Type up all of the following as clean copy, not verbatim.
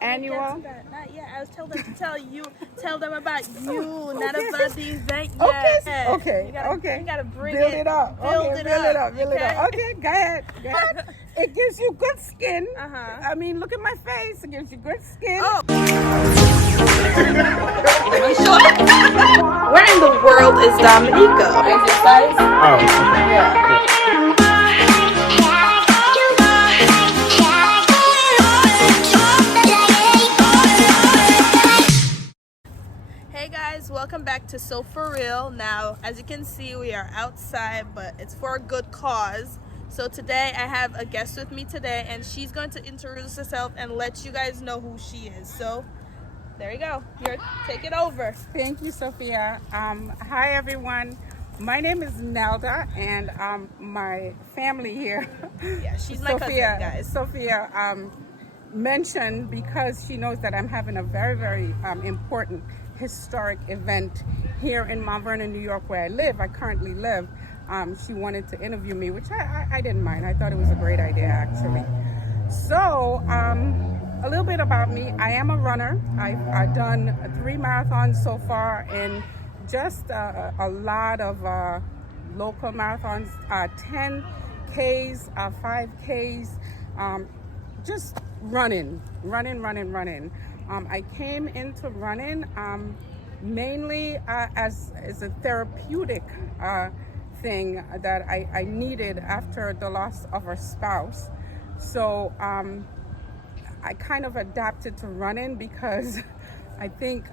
Annual? Not yet. I was telling them to tell them about you, not about the event Okay, yet. okay, You gotta, okay. You gotta bring Build it up. Build Okay, it build it up. up, build it up. Okay, go ahead. Go ahead. It gives you good skin. Uh-huh. I mean, look at my face. It gives you good skin. Oh. Where in the world is Dominica? Exercise? Oh, okay. Yeah. Hey guys, welcome back to So For Real. Now, as you can see, we are outside, but it's for a good cause. So today I have a guest with me today, and she's going to introduce herself and let you guys know who she is. So there you go. Take it over. Thank you, Sophia. Hi, everyone. My name is Nelda, and my family here. Yeah, she's my cousin, guys. Sophia mentioned because she knows that I'm having a very, very important historic event here in Mount Vernon, New York, where I live. I currently live. She wanted to interview me, which I didn't mind. I thought it was a great idea, actually. So, a little bit about me. I am a runner. I've done 3 marathons so far, and just a lot of local marathons, 10 Ks, 5 Ks, just running. I came into running mainly as a therapeutic thing that I needed after the loss of a spouse. So I kind of adapted to running because I think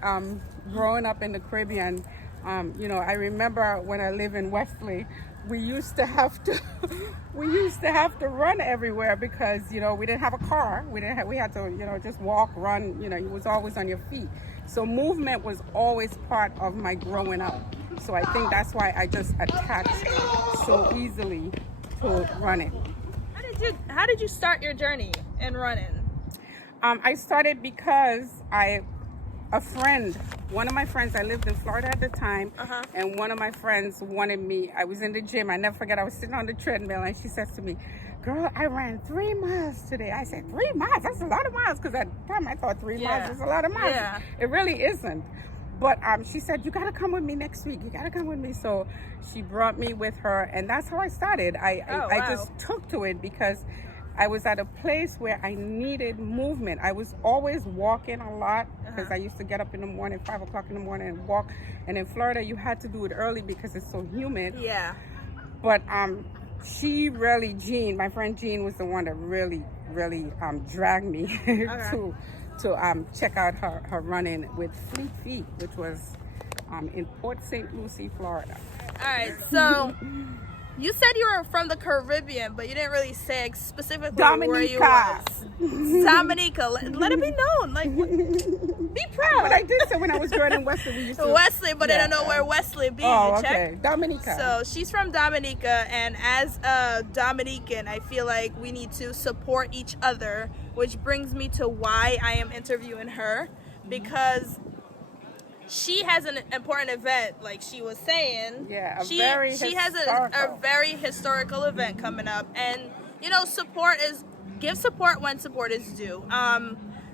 growing up in the Caribbean, I remember when I lived in Wesley, we used to have to run everywhere because we didn't have a car. We had to just walk, run. It was always on your feet. So movement was always part of my growing up. So I think that's why I just attached so easily to running. How did you start your journey in running? I started because one of my friends, I lived in Florida at the time, and one of my friends wanted me, I was in the gym, I never forget, I was sitting on the treadmill, and she says to me, "Girl, I ran 3 miles today." I said, 3 miles? That's a lot of miles, because at the time I thought 3 miles was a lot of miles. Yeah. It really isn't. But she said, "You got to come with me next week. You got to come with me." So she brought me with her, and that's how I started. I just took to it because I was at a place where I needed movement. I was always walking a lot because I used to get up in the morning, 5 o'clock in the morning, and walk. And in Florida, you had to do it early because it's so humid. Yeah. But Jean, my friend Jean, was the one that really dragged me to check out her running with Fleet Feet, which was in Port St. Lucie, Florida. All right, so you said you were from the Caribbean, but you didn't really say specifically where you was. Dominica. Let it be known. Like, be proud. But I did say when I was growing in Wesley, we used to... Wesley, but I don't know where Wesley be. Oh, Check. okay. Dominica. So she's from Dominica, and as a Dominican, I feel like we need to support each other, which brings me to why I am interviewing her, because she has an important event, like she was saying. Yeah, she has a very historical event coming up, and give support when support is due.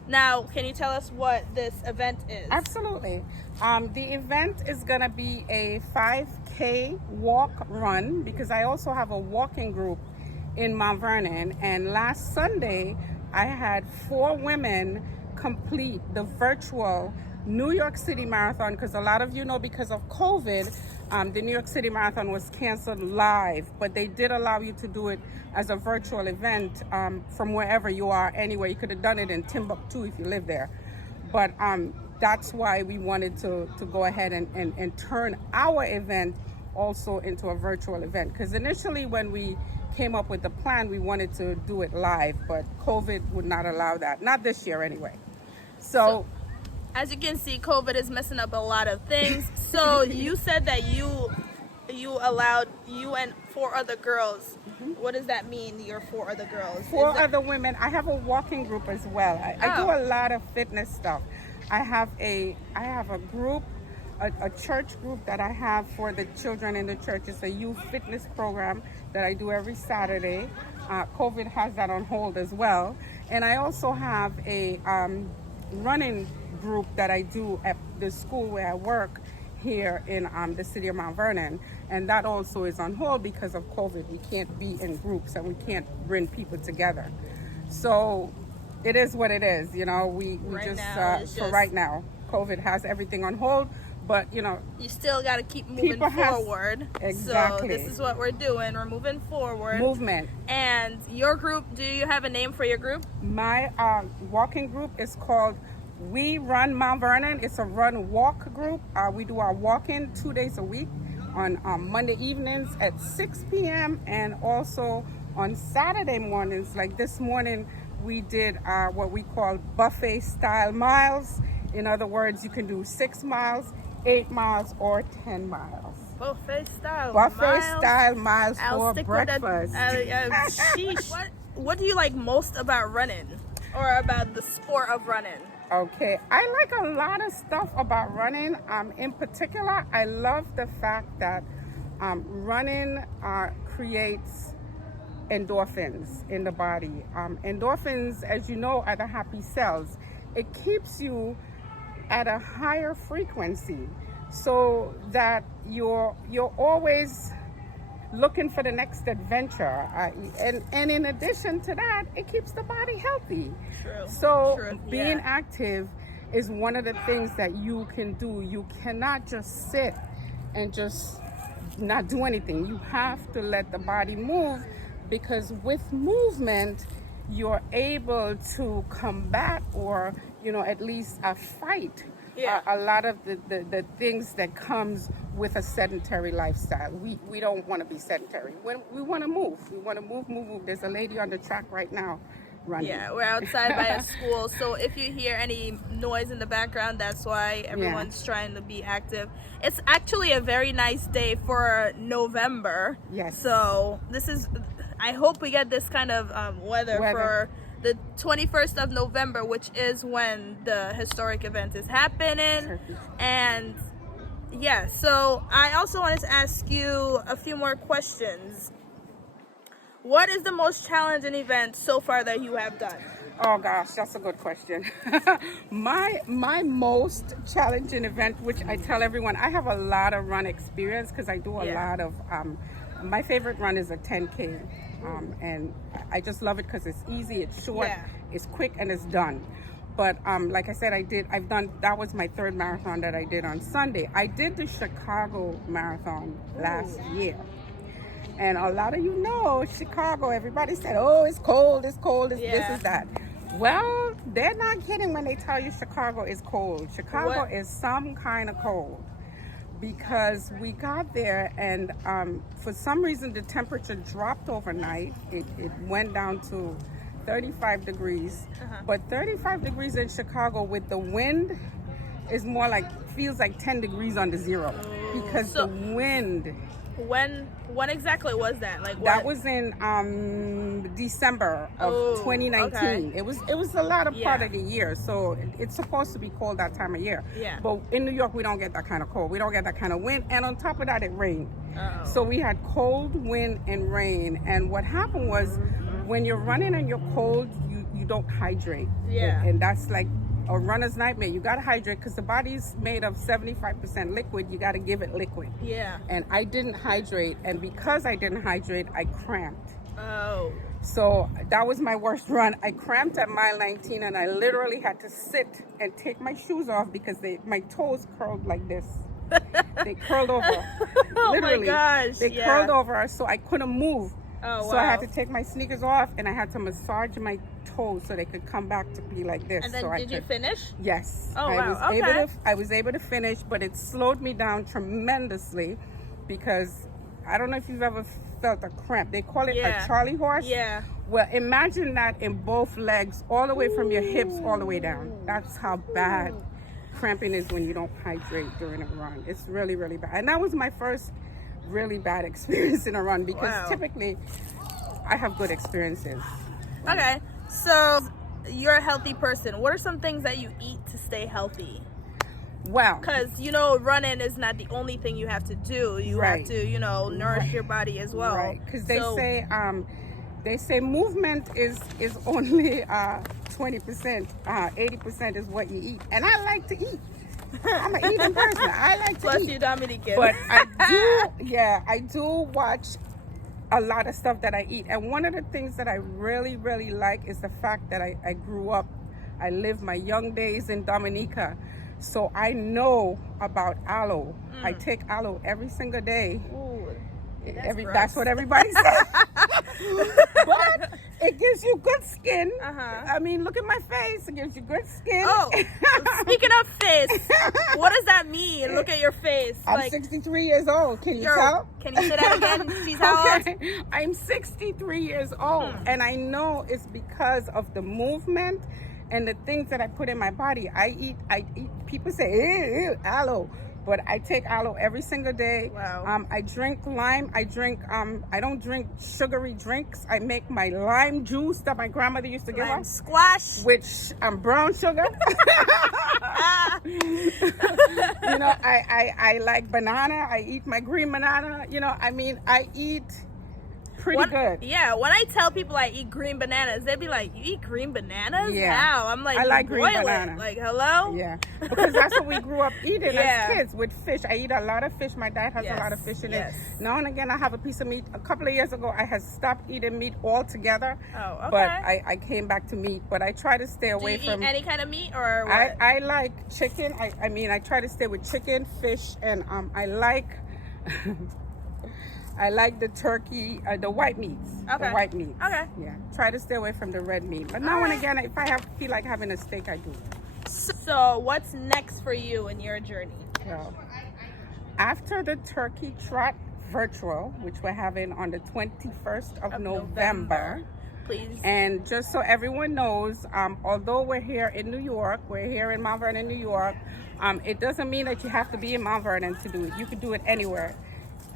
Now, can you tell us what this event is? Absolutely. The event is going to be a 5K walk run because I also have a walking group in Mount Vernon, and last Sunday I had 4 women complete the virtual New York City Marathon, because a lot of you know, because of COVID, the New York City Marathon was canceled live, but they did allow you to do it as a virtual event from wherever you are. Anyway, you could have done it in Timbuktu if you live there. But that's why we wanted to go ahead and turn our event also into a virtual event. Because initially when we came up with the plan, we wanted to do it live, but COVID would not allow that. Not this year anyway. So as you can see, COVID is messing up a lot of things. So you said that you allowed you and 4 other girls. What does that mean, your 4 other girls? 4 other women. I have a walking group as well. I do a lot of fitness stuff. I have a group, a church group that I have for the children in the church. It's a youth fitness program that I do every Saturday. COVID has that on hold as well. And I also have a running group that I do at the school where I work here in the city of Mount Vernon. And that also is on hold because of COVID. We can't be in groups and we can't bring people together. So it is what it is. You know, we Right just, now, it's for just- right now, COVID has everything on hold. But, you know, You still got to keep moving People has- forward. Exactly. So this is what we're doing. We're moving forward. movement. And your group, do you have a name for your group? My walking group is called We Run Mount Vernon. It's a run walk group. We do our walking 2 days a week on Monday evenings at 6 p.m. and also on Saturday mornings. Like this morning, we did what we call buffet style miles. In other words, you can do 6 miles, 8 miles, or 10 miles. Buffet style. Buffet miles. style miles I'll for stick breakfast. with that. Sheesh. What do you like most about running, or about the sport of running? Okay, I like a lot of stuff about running. In particular, I love the fact that running creates endorphins in the body. Endorphins, as you know, are the happy cells. It keeps you at a higher frequency so that you're always looking for the next adventure. And in addition to that, it keeps the body healthy. True. So True. being Yeah. active is one of the things that you can do. You cannot just sit and just not do anything. You have to let the body move, because with movement, you're able to combat, or, you know, at least fight Yeah. a lot of the things that comes with a sedentary lifestyle. We don't want to be sedentary. We want to move. We want to move. There's a lady on the track right now running. Yeah, we're outside by a school, so if you hear any noise in the background, that's why everyone's trying to be active. It's actually a very nice day for November. Yes. So I hope we get this kind of weather for the 21st of November, which is when the historic event is happening. Turkey. And yeah, so I also wanted to ask you a few more questions. What is the most challenging event so far that you have done? Oh gosh, that's a good question. my most challenging event, which I tell everyone, I have a lot of run experience because I do a lot of. My favorite run is a 10K, and I just love it because it's easy, it's short, it's quick, and it's done. But like I said, that was my third marathon that I did on Sunday. I did the Chicago Marathon last year. And a lot of you know Chicago, everybody said, oh, it's cold, this is that. Well, they're not kidding when they tell you Chicago is cold. Chicago is some kind of cold, because we got there and for some reason the temperature dropped overnight. It went down to 35 degrees. But 35 degrees in Chicago with the wind is more like, feels like 10 degrees under zero, because the wind. When exactly was that? Like, that was in December of 2019. Okay. It was the latter part of the year, so it's supposed to be cold that time of year. Yeah. But in New York, we don't get that kind of cold. We don't get that kind of wind, and on top of that, it rained. Uh-oh. So we had cold, wind, and rain. And what happened was, when you're running and you're cold, you don't hydrate. Yeah. And that's like a runner's nightmare. You gotta hydrate because the body's made of 75% liquid. You gotta give it liquid. Yeah. And I didn't hydrate, and because I didn't hydrate, I cramped. Oh. So that was my worst run. I cramped at mile 19, and I literally had to sit and take my shoes off because my toes curled like this. They curled over. Oh Literally. my gosh. They curled over, so I couldn't move. Oh, wow. So I had to take my sneakers off, and I had to massage my toes so they could come back to be like this. And then so did you finish? Yes. Oh, wow. I was able to finish, but it slowed me down tremendously, because I don't know if you've ever felt a cramp. They call it a Charlie horse. Yeah. Well, imagine that in both legs, all the way from your hips all the way down. That's how bad cramping is when you don't hydrate during a run. It's really, really bad. And that was my first really bad experience in a run, because typically I have good experiences. Okay. So you're a healthy person. What are some things that you eat to stay healthy? Well, Because, running is not the only thing you have to do. You have to, nourish your body as well. Right, because they say they say movement is only 20%. 80% is what you eat, and I like to eat. I'm an eating person. I like to Plus eat. you Dominican. But I do watch a lot of stuff that I eat. And one of the things that I really, really like is the fact that I grew up, I lived my young days in Dominica. So I know about aloe. I take aloe every single day. Ooh, That's what everybody says. But it gives you good skin. I mean, look at my face. It gives you good skin. Oh, speaking of face, what does that mean? Look at your face. I'm 63 years old. Can you tell? Can you say that again? She's how old? I'm 63 years old, and I know it's because of the movement and the things that I put in my body. I eat. People say, ew, aloe. But I take aloe every single day. Wow. I drink lime. I don't drink sugary drinks. I make my lime juice that my grandmother used to give Lime us. squash. Which brown sugar. You know, I like banana. I eat my green banana. You know, I mean, I eat pretty good. Yeah, when I tell people I eat green bananas, they'd be like, "You eat green bananas? Yeah. How?" I'm like, I like green boil it. banana. Like, hello? Yeah, because that's what we grew up eating Yeah. as kids, with fish. I eat a lot of fish. My dad has Yes, a lot of fish in yes. it. Now and again, I have a piece of meat. A couple of years ago, I had stopped eating meat altogether. Oh, okay. But I came back to meat. But I try to stay Do away you from. eat any kind of meat or what? I like chicken. I mean, I try to stay with chicken, fish, and I like. I like the turkey, the white meats. Okay. The white meats. Okay. Yeah. Try to stay away from the red meat. But now and again, if I feel like having a steak, I do. So, what's next for you in your journey? So, after the Turkey Trot Virtual, which we're having on the 21st of November, Please. and just so everyone knows, although we're here in New York, we're here in Mount Vernon, New York, it doesn't mean that you have to be in Mount Vernon to do it. You could do it anywhere.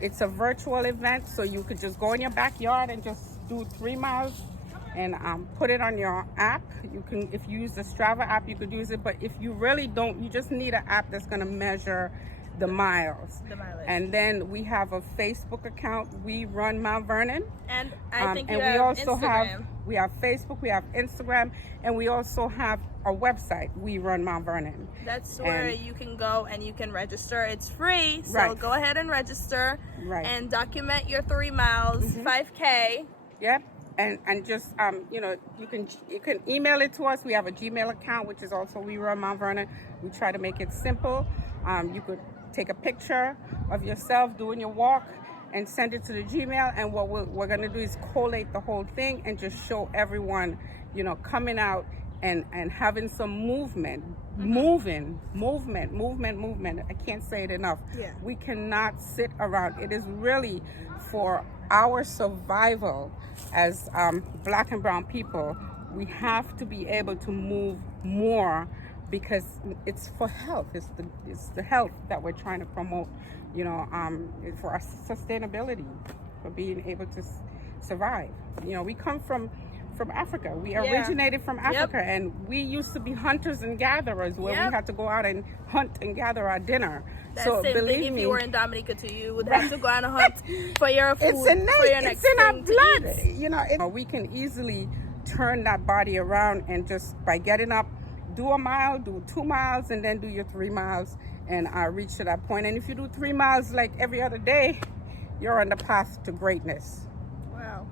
It's a virtual event, so you could just go in your backyard and just do 3 miles and put it on your app. You can, if you use the Strava app, you could use it. But if you really don't, you just need an app that's going to measure the miles. The mileage. And then we have a Facebook account. We run Mount Vernon. And I think you and have we also Instagram. we have Facebook, we have Instagram, and we also have a website. We run Mount Vernon. That's where And- you can go and you can register. It's free, so Right. go ahead and register Right. and document your 3 miles, 5K. Yep. And just you know, you can email it to us. We have a Gmail account, which is also We Run Mount Vernon. We try to make it simple. You could take a picture of yourself doing your walk and send it to the Gmail. And what we're going to do is collate the whole thing and just show everyone, you know, coming out and having some movement, movement. I can't say it enough. Yeah. We cannot sit around. It is really for our survival as Black and brown people. We have to be able to move more, because it's for health. It's the health that we're trying to promote, you know, for our sustainability, for being able to survive. You know, we come from Africa. We originated from Africa, and we used to be hunters and gatherers, where we had to go out and hunt and gather our dinner. That's So same believe thing if me, you were in Dominica too. You would have to go on a hunt for your food, it's innate. for your It's next in our thing to blood. eat. You know, we can easily turn that body around, and just by getting up, do a mile, do 2 miles, and then do your 3 miles, and reach to that point. And if you do 3 miles like every other day, you're on the path to greatness. Wow.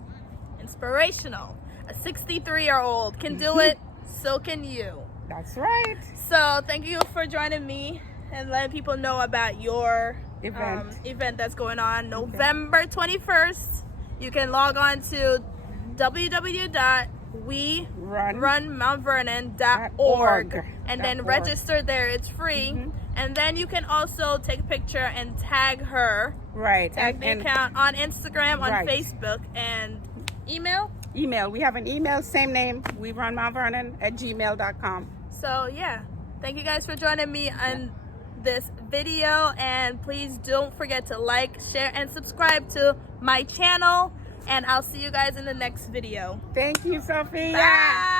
Inspirational. A 63-year-old can do it, so can you. That's right. So thank you for joining me and letting people know about your event that's going on November 21st. You can log on to www.werunmountvernon.org and then register there. It's free. And then you can also take a picture and tag her. Right. Tag the account on Instagram, on Right. Facebook, and email. We have an email, same name, werunmountvernon@gmail.com. So yeah, thank you guys for joining me on this video, and please don't forget to like, share, and subscribe to my channel, and I'll see you guys in the next video. Thank you, Sophia. Bye.